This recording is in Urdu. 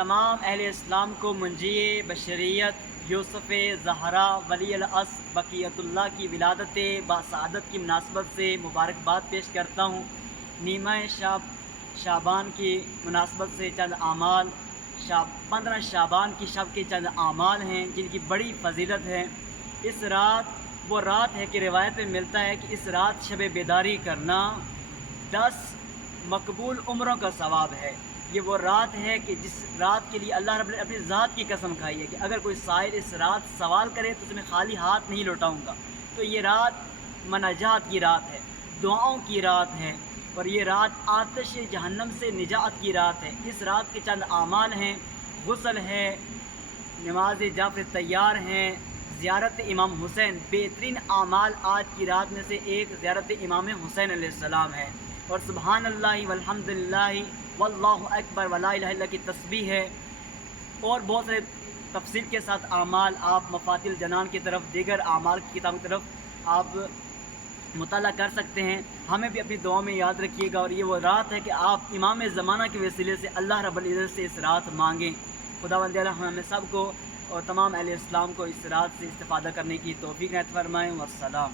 تمام اہل اسلام کو منجی بشریت یوسف زہرا ولی العصر بقیت اللہ کی ولادت باسعادت کی مناسبت سے مبارکباد پیش کرتا ہوں۔ نیمہ شعبان کی مناسبت سے چند اعمال 15 شعبان کی شب کے چند اعمال ہیں جن کی بڑی فضیلت ہے۔ اس رات وہ رات ہے کہ روایت میں ملتا ہے کہ اس رات شب بیداری کرنا 10 مقبول عمروں کا ثواب ہے۔ یہ وہ رات ہے کہ جس رات کے لیے اللہ رب نے اپنی ذات کی قسم کھائی ہے کہ اگر کوئی سائل اس رات سوال کرے تو تمہیں خالی ہاتھ نہیں لوٹاؤں گا۔ تو یہ رات مناجات کی رات ہے، دعاؤں کی رات ہے، اور یہ رات آتش جہنم سے نجات کی رات ہے۔ اس رات کے چند اعمال ہیں، غسل ہے، نماز جعفر تیار ہیں، زیارت امام حسین۔ بہترین اعمال آج کی رات میں سے ایک زیارت امام حسین علیہ السلام ہے، اور سبحان اللہ والحمد للہ واللہ اکبر ولا الہ الا اللہ کی تسبیح ہے، اور بہت سارے تفصیل کے ساتھ اعمال آپ مفاتیح الجنان کی طرف، دیگر اعمال کی کتاب کی طرف آپ مطالعہ کر سکتے ہیں۔ ہمیں بھی اپنی دعاؤں میں یاد رکھیے گا، اور یہ وہ رات ہے کہ آپ امام زمانہ کے وسیلے سے اللہ رب العزت سے اس رات مانگیں۔ خداوند اللہ ہمیں سب کو اور تمام اہل اسلام کو اس رات سے استفادہ کرنے کی توفیق عنایت فرمائیں۔ والسلام۔